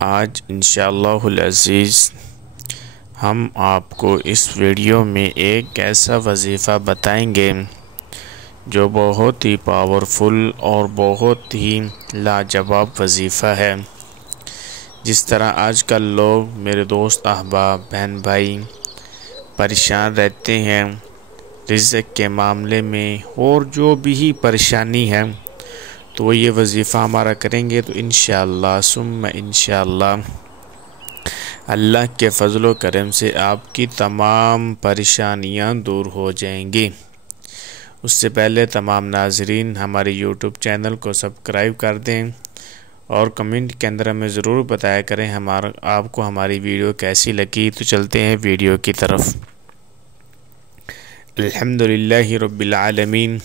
آج انشاءاللہ العزیز ہم آپ کو اس ویڈیو میں ایک ایسا وظیفہ بتائیں گے جو بہت ہی پاورفل اور بہت ہی لاجواب وظیفہ ہے۔ جس طرح آج کل لوگ میرے دوست احباب بہن بھائی پریشان رہتے ہیں رزق کے معاملے میں اور جو بھی پریشانی ہے، تو وہ یہ وظیفہ ہمارا کریں گے تو انشاءاللہ ثم انشاءاللہ اللہ کے فضل و کرم سے آپ کی تمام پریشانیاں دور ہو جائیں گی۔ اس سے پہلے تمام ناظرین ہمارے یوٹیوب چینل کو سبسکرائب کر دیں اور کمنٹ کے اندر ہمیں ضرور بتایا کریں آپ کو ہماری ویڈیو کیسی لگی۔ تو چلتے ہیں ویڈیو کی طرف۔ الحمدللہ رب العالمین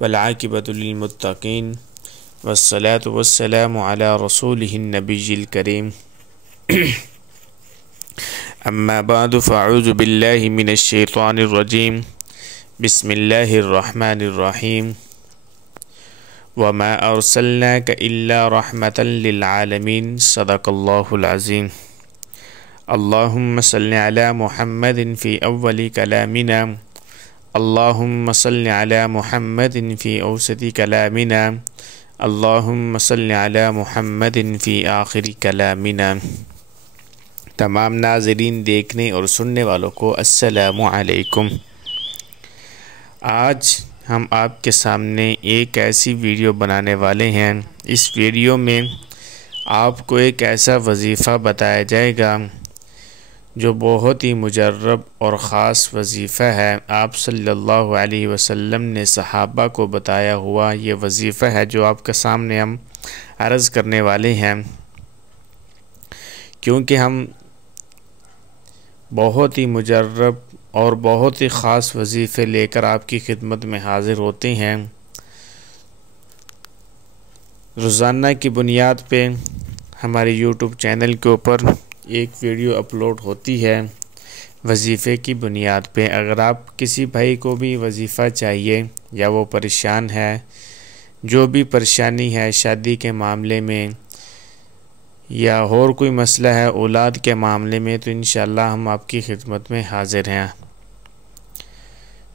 والعاقبۃ للمتقین والصلاة والسلام علی رسولہ النبی الکریم اما بعد فاعوذ باللہ من الشیطان الرجیم بسم اللہ الرحمن الرحیم وما ارسلناک الا رحمتا للعالمین صدق اللہ العظیم۔ اللہم صلی علی محمد فی اول کلامنا، اللہم صلی علی محمد فی اوسط کلامنا، اللہم صلی علی محمد فی آخر کلامنا۔ تمام ناظرین دیکھنے اور سننے والوں کو السلام علیکم۔ آج ہم آپ کے سامنے ایک ایسی ویڈیو بنانے والے ہیں۔ اس ویڈیو میں آپ کو ایک ایسا وظیفہ بتایا جائے گا جو بہت ہی مجرب اور خاص وظیفہ ہے۔ آپ صلی اللہ علیہ وسلم نے صحابہ کو بتایا ہوا یہ وظیفہ ہے جو آپ کے سامنے ہم عرض کرنے والے ہیں، کیونکہ ہم بہت ہی مجرب اور بہت ہی خاص وظیفے لے کر آپ کی خدمت میں حاضر ہوتے ہیں۔ روزانہ کی بنیاد پہ ہمارے یوٹیوب چینل کے اوپر ایک ویڈیو اپلوڈ ہوتی ہے وظیفے کی بنیاد پہ۔ اگر آپ کسی بھائی کو بھی وظیفہ چاہیے یا وہ پریشان ہے، جو بھی پریشانی ہے شادی کے معاملے میں یا اور کوئی مسئلہ ہے اولاد کے معاملے میں، تو انشاءاللہ ہم آپ کی خدمت میں حاضر ہیں۔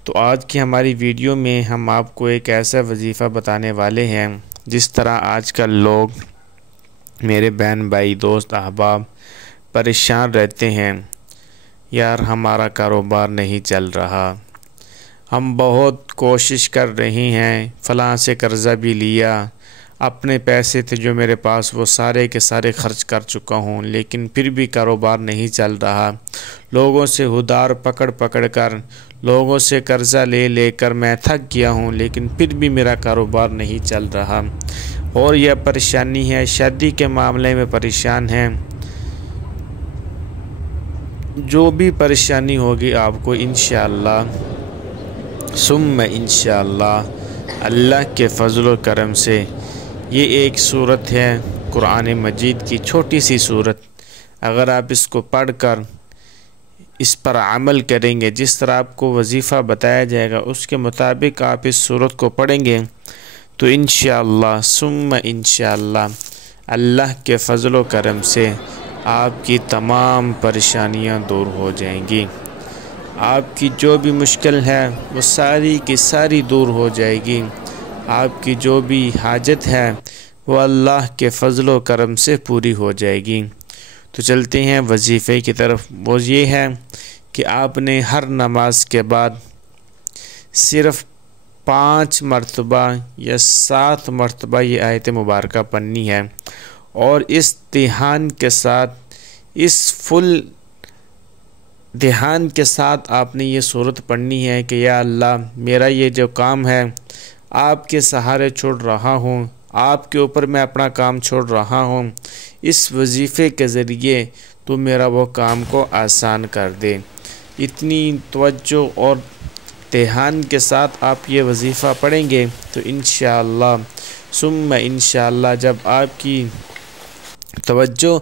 تو آج کی ہماری ویڈیو میں ہم آپ کو ایک ایسا وظیفہ بتانے والے ہیں۔ جس طرح آج کل لوگ میرے بہن بھائی دوست احباب پریشان رہتے ہیں، یار ہمارا کاروبار نہیں چل رہا، ہم بہت کوشش کر رہے ہیں، فلاں سے قرضہ بھی لیا، اپنے پیسے تھے جو میرے پاس وہ سارے کے سارے خرچ کر چکا ہوں، لیکن پھر بھی کاروبار نہیں چل رہا۔ لوگوں سے ادھار پکڑ پکڑ کر، لوگوں سے قرضہ لے لے کر میں تھک گیا ہوں، لیکن پھر بھی میرا کاروبار نہیں چل رہا۔ اور یہ پریشانی ہے، شادی کے معاملے میں پریشان ہیں۔ جو بھی پریشانی ہوگی آپ کو انشاءاللہ ثم انشاءاللہ اللہ کے فضل و کرم سے، یہ ایک صورت ہے قرآن مجید کی چھوٹی سی صورت، اگر آپ اس کو پڑھ کر اس پر عمل کریں گے، جس طرح آپ کو وظیفہ بتایا جائے گا اس کے مطابق آپ اس صورت کو پڑھیں گے، تو انشاءاللہ ثم انشاءاللہ اللہ کے فضل و کرم سے آپ کی تمام پریشانیاں دور ہو جائیں گی۔ آپ کی جو بھی مشکل ہے وہ ساری کی ساری دور ہو جائے گی۔ آپ کی جو بھی حاجت ہے وہ اللہ کے فضل و کرم سے پوری ہو جائے گی۔ تو چلتے ہیں وظیفے کی طرف۔ وہ یہ ہے کہ آپ نے ہر نماز کے بعد صرف 5 مرتبہ یا 7 مرتبہ یہ آیت مبارکہ پڑھنی ہے، اور اس دھیان کے ساتھ، اس فل دھیان کے ساتھ آپ نے یہ صورت پڑھنی ہے کہ یا اللہ میرا یہ جو کام ہے آپ کے سہارے چھوڑ رہا ہوں، آپ کے اوپر میں اپنا کام چھوڑ رہا ہوں، اس وظیفے کے ذریعے تو میرا وہ کام کو آسان کر دے۔ اتنی توجہ اور دھیان کے ساتھ آپ یہ وظیفہ پڑھیں گے تو انشاءاللہ ثم انشاءاللہ جب آپ کی توجہ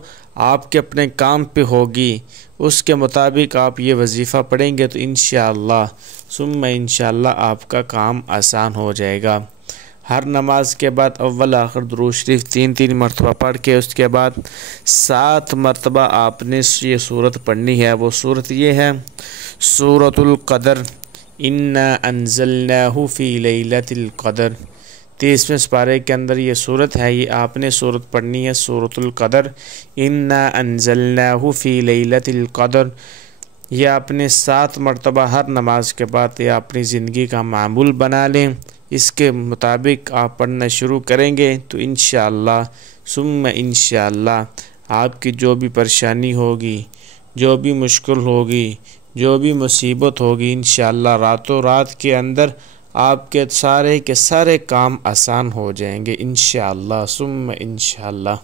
آپ کے اپنے کام پہ ہوگی، اس کے مطابق آپ یہ وظیفہ پڑھیں گے تو انشاءاللہ ثم انشاءاللہ آپ کا کام آسان ہو جائے گا۔ ہر نماز کے بعد اول آخر درود شریف 3 مرتبہ پڑھ کے اس کے بعد 7 مرتبہ آپ نے یہ صورت پڑھنی ہے۔ وہ صورت یہ ہے سورۃ القدر، انا انزلناہ فی لیلۃ القدر۔ 30ویں سپارے کے اندر یہ صورت ہے، یہ آپ نے صورت پڑھنی ہے سورۃ القدر، انا انزلناہ فی لیلۃ القدر۔ یہ آپ نے 7 مرتبہ ہر نماز کے بعد یہ اپنی زندگی کا معمول بنا لیں۔ اس کے مطابق آپ پڑھنا شروع کریں گے تو انشاءاللہ ثم انشاءاللہ آپ کی جو بھی پریشانی ہوگی، جو بھی مشکل ہوگی، جو بھی مصیبت ہوگی، انشاءاللہ راتوں رات کے اندر آپ کے سارے کام آسان ہو جائیں گے انشاءاللہ ثم انشاءاللہ۔